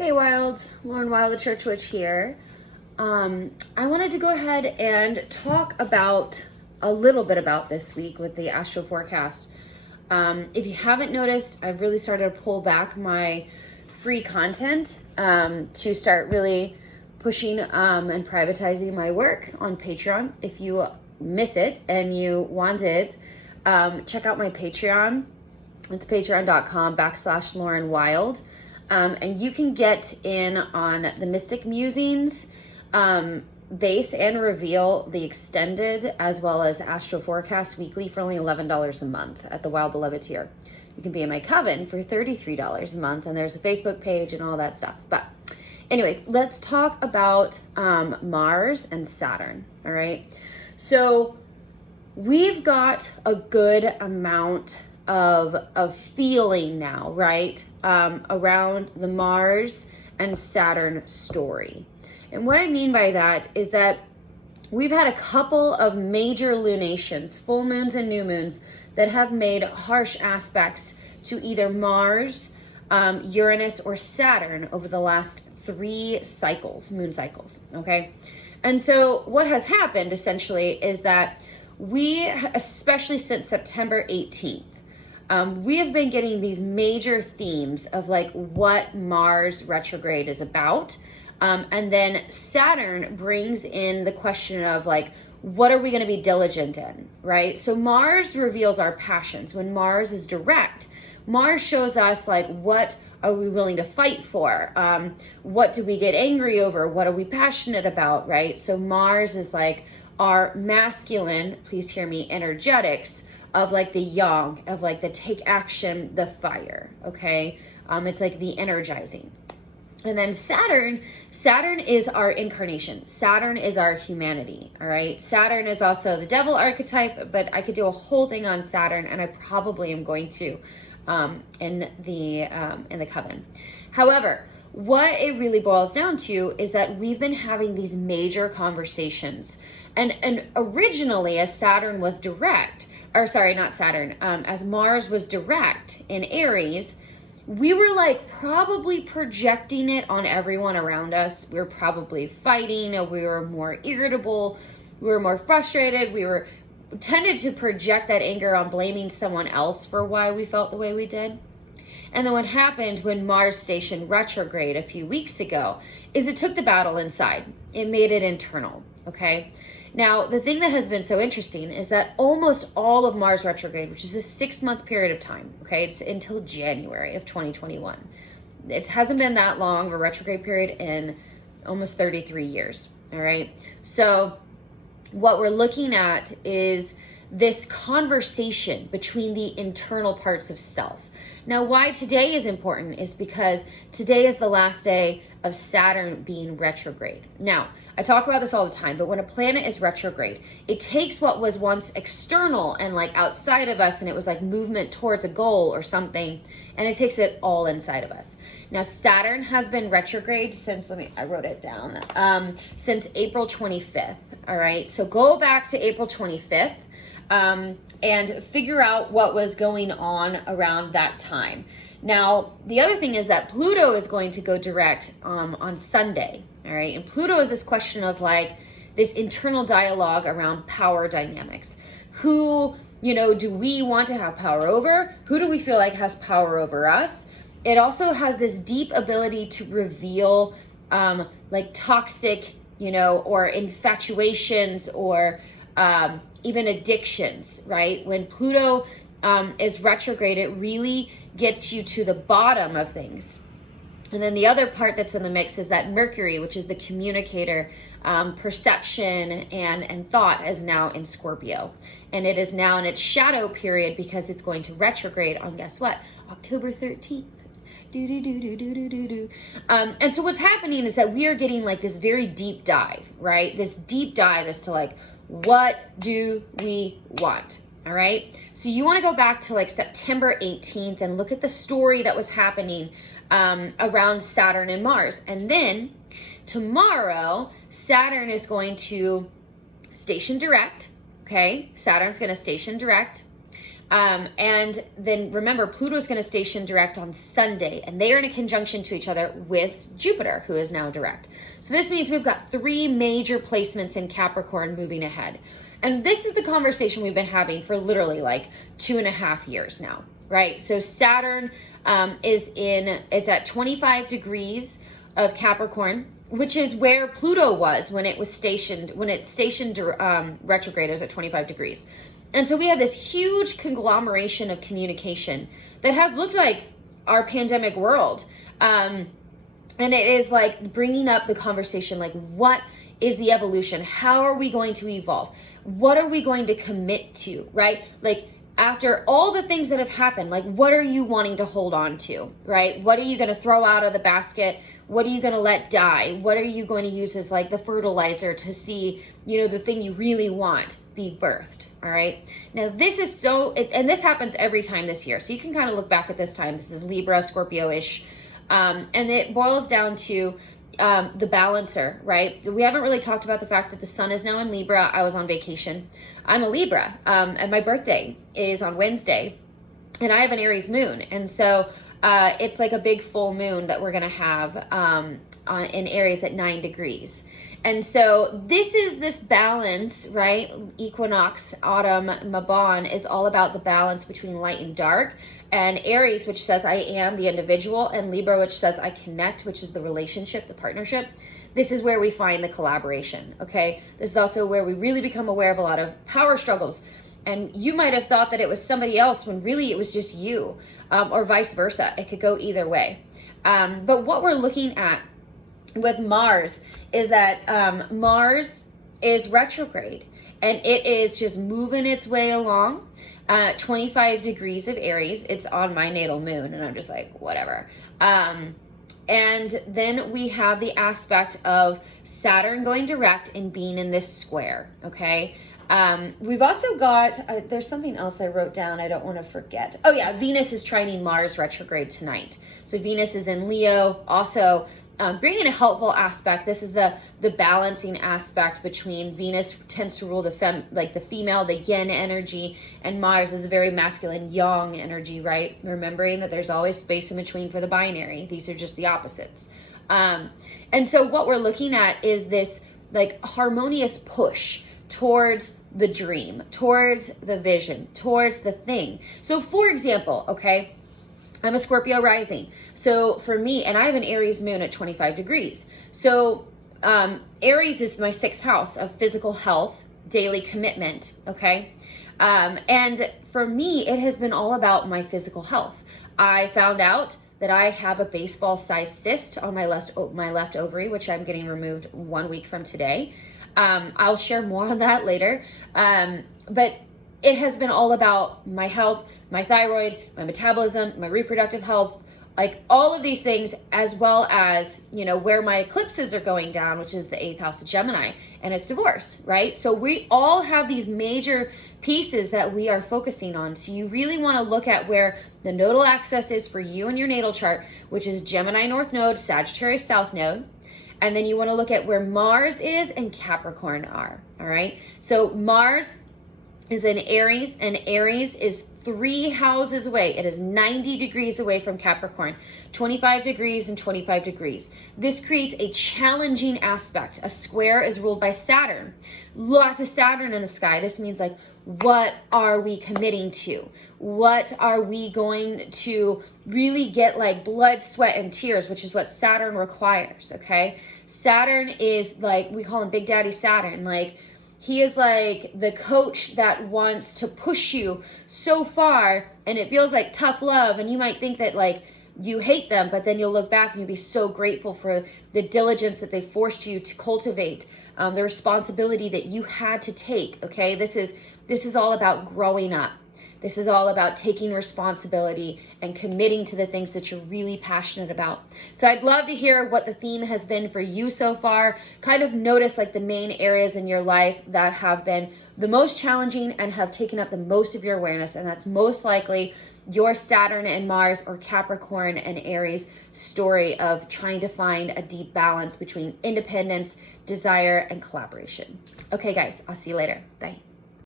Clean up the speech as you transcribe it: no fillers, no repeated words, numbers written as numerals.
Hey Wilds, Lauren Wild, the Church Witch here. I wanted to go ahead and talk about a little bit about this week with the astro forecast. If you haven't noticed, I've really started to pull back my free content to start really pushing and privatizing my work on Patreon. If you miss it and you want it, check out my Patreon. It's patreon.com/Lauren Wild. And you can get in on the Mystic Musings, base and reveal, the extended, as well as Astro Forecast weekly for only $11 a month at the Wild Beloved tier. You can be in my coven for $33 a month, and there's a Facebook page and all that stuff. But anyways, let's talk about Mars and Saturn, all right? So we've got a good amount of feeling now, right, around the Mars and Saturn story. And what I mean by that is that we've had a couple of major lunations, full moons and new moons, that have made harsh aspects to either Mars, Uranus, or Saturn over the last 3 cycles, moon cycles, okay? And so what has happened essentially is that we, especially since September 18th, we have been getting these major themes of like what Mars retrograde is about. And then Saturn brings in the question of like, what are we going to be diligent in, right? So Mars reveals our passions. When Mars is direct, Mars shows us like, what are we willing to fight for? What do we get angry over? What are we passionate about, right? So Mars is like our masculine, please hear me, energetics, of like the yang, of like the take action, the fire, okay? It's like the energizing. And then Saturn is our incarnation. Saturn is our humanity, all right? Saturn is also the devil archetype, but I could do a whole thing on Saturn, and I probably am going to in the coven. However, what it really boils down to is that we've been having these major conversations. And originally, as Saturn was direct, or sorry, not Saturn, as Mars was direct in Aries, we were like probably projecting it on everyone around us. We were probably fighting, or we were more irritable, we were more frustrated, we were tended to project that anger on blaming someone else for why we felt the way we did. And then what happened when Mars stationed retrograde a few weeks ago is it took the battle inside. It made it internal, okay? Now, the thing that has been so interesting is that almost all of Mars retrograde, which is a 6-month period of time, okay? It's until January of 2021. It hasn't been that long of a retrograde period in almost 33 years, all right? So what we're looking at is this conversation between the internal parts of self. Now, why today is important is because today is the last day of Saturn being retrograde. Now, I talk about this all the time, but when a planet is retrograde, it takes what was once external and like outside of us, and it was like movement towards a goal or something, and it takes it all inside of us. Now, Saturn has been retrograde since, I wrote it down, since April 25th, all right? So go back to April 25th. And figure out what was going on around that time. Now, the other thing is that Pluto is going to go direct on Sunday, all right? And Pluto is this question of like this internal dialogue around power dynamics. Who, do we want to have power over? Who do we feel like has power over us? It also has this deep ability to reveal like toxic, or infatuations or even addictions, right? When Pluto is retrograde, it really gets you to the bottom of things. And then the other part that's in the mix is that Mercury, which is the communicator, perception and thought, is now in Scorpio. And it is now in its shadow period because it's going to retrograde on, guess what? October 13th. And so what's happening is that we are getting like this very deep dive, right? This deep dive as to like, what do we want? All right. So you want to go back to like September 18th and look at the story that was happening around Saturn and Mars. And then tomorrow, Saturn is going to station direct. Okay. Saturn's going to station direct. And then remember, Pluto is going to station direct on Sunday, and they are in a conjunction to each other with Jupiter, who is now direct. So this means we've got 3 major placements in Capricorn moving ahead. And this is the conversation we've been having for literally like 2.5 years now, right? So Saturn is at 25 degrees of Capricorn, which is where Pluto was when it stationed retrograde. It was at 25 degrees. And so we have this huge conglomeration of communication that has looked like our pandemic world. And it is like bringing up the conversation, like, what is the evolution? How are we going to evolve? What are we going to commit to, right? Like, after all the things that have happened, like, what are you wanting to hold on to, right? What are you going to throw out of the basket? What are you going to let die? What are you going to use as like the fertilizer to see, the thing you really want be birthed, all right? Now, this is and this happens every time this year. So you can kind of look back at this time. This is Libra, Scorpio-ish. And it boils down to the balancer, right? We haven't really talked about the fact that the sun is now in Libra. I was on vacation. I'm a Libra, and my birthday is on Wednesday, and I have an Aries moon. And so it's like a big full moon that we're going to have in Aries at 9 degrees. And so this is this balance, right? Equinox, autumn, Mabon is all about the balance between light and dark. And Aries, which says I am the individual, and Libra, which says I connect, which is the relationship, the partnership. This is where we find the collaboration, okay? This is also where we really become aware of a lot of power struggles. And you might have thought that it was somebody else when really it was just you, or vice versa. It could go either way. But what we're looking at with Mars is that Mars is retrograde, and it is just moving its way along. 25 degrees of Aries. It's on my natal moon, and I'm just like, whatever. And then we have the aspect of Saturn going direct and being in this square, okay? We've also got, there's something else I wrote down I don't want to forget. Oh yeah, Venus is trining Mars retrograde tonight. So Venus is in Leo, also bringing a helpful aspect. This is the balancing aspect between Venus tends to rule the female, the yin energy, and Mars is a very masculine yang energy, right? Remembering that there's always space in between for the binary. These are just the opposites. And so what we're looking at is this like harmonious push towards the dream, towards the vision, towards the thing. So for example, okay, I'm a Scorpio rising. So for me, and I have an Aries moon at 25 degrees. So Aries is my 6th house of physical health, daily commitment, okay? And for me, it has been all about my physical health. I found out that I have a baseball-sized cyst on my left ovary, which I'm getting removed 1 week from today. I'll share more on that later. But it has been all about my health, my thyroid, my metabolism, my reproductive health, like all of these things, as well as, where my eclipses are going down, which is the 8th house of Gemini, and it's divorce, right? So we all have these major pieces that we are focusing on. So you really want to look at where the nodal axis is for you in your natal chart, which is Gemini North Node, Sagittarius South Node. And then you want to look at where Mars is and Capricorn are, all right? So Mars is in Aries, and Aries is 3 houses away. It is 90 degrees away from Capricorn, 25 degrees and 25 degrees. This creates a challenging aspect. A square is ruled by Saturn. Lots of Saturn in the sky. This means like, what are we committing to? What are we going to really get like blood, sweat, and tears, which is what Saturn requires, okay? Saturn is like, we call him Big Daddy Saturn, like, he is like the coach that wants to push you so far, and it feels like tough love, and you might think that like you hate them, but then you'll look back and you'll be so grateful for the diligence that they forced you to cultivate, the responsibility that you had to take, okay? This is all about growing up. This is all about taking responsibility and committing to the things that you're really passionate about. So I'd love to hear what the theme has been for you so far. Kind of notice like the main areas in your life that have been the most challenging and have taken up the most of your awareness. And that's most likely your Saturn and Mars or Capricorn and Aries story of trying to find a deep balance between independence, desire, and collaboration. Okay, guys, I'll see you later. Bye.